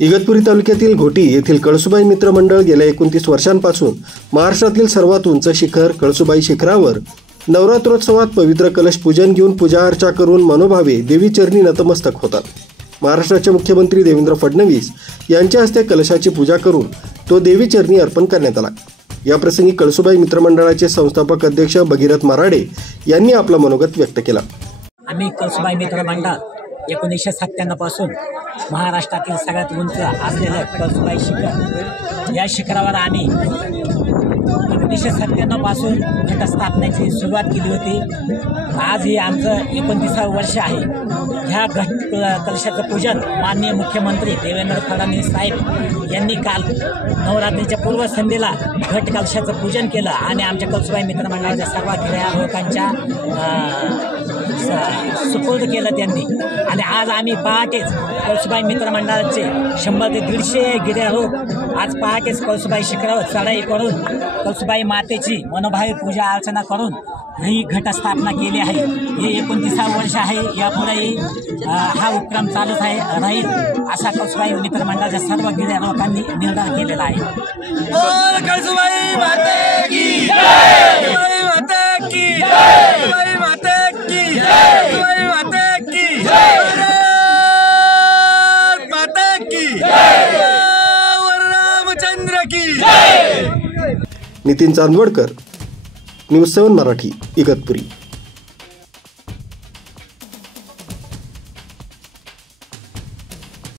इगतपुरी तालुक्यातील घोटी येथील कळसुबाई मित्र मंडळ गेल्या 29 वर्षांपासून महाराष्ट्रातील सर्वात उंच शिखर कळसुबाई शिखरावर नवरात्रोत्सवात पवित्र कलश पूजन घेऊन पूजा अर्चा करून मनोभावे देवी चरणी नतमस्तक होतात। महाराष्ट्राचे मुख्यमंत्री देवेंद्र फडणवीस यांच्या हस्ते कलशाची पूजा करून तो देवी चरणी अर्पण करण्यात आला। या प्रसंगी कळसुबाई मित्रमंडळाचे संस्थापक अध्यक्ष भगीरथ माराडे यांनी आपला मनोगत व्यक्त केला। आम्ही कळसुबाई मित्रमंडळ 1997 पासून महाराष्ट्रातील सगळ्यात उंच असलेलं कळसुबाई शिखर, या शिखरावर आम्ही 1997 पासून घटस्थापनेची सुरुवात केली होती। आज हे आमचं 29वं वर्ष आहे। ह्या कलशाचं पूजन माननीय मुख्यमंत्री देवेंद्र फडणवीस साहेब यांनी काल नवरात्रीच्या पूर्वसंध्येला घट कलशाचं पूजन केलं आणि आमच्या कळसुबाई मित्रमंडळाच्या सर्व गिर्यारोहकांच्या सुपूर्द केलं त्यांनी। आणि आज आम्ही पहाटेच कळसुबाई मित्रमंडळाचे 100 ते 150 गिर्यारोहक आज पहाटेच कळसुबाई शिखरावर चढाई करून कळसुबाई मातेची मनोभावे पूजा अर्चना करून ही घटस्थापना केली आहे। हे 29वं वर्ष आहे। यापुढेही हा उपक्रम चालूच आहे राहील असा कळसुबाई मित्रमंडळाच्या सर्व गिर्यारोहकांनी निर्धार केलेला आहे। कळसुबाई माते की जय, कळसुबाई माते की जय, कळसुबाई माते की जय, कळसुबाई माते की जय, माते की जय, रामचंद्र की जय। नितीन चांदवडकर, न्यूज 7 मराठी, इगतपुरी।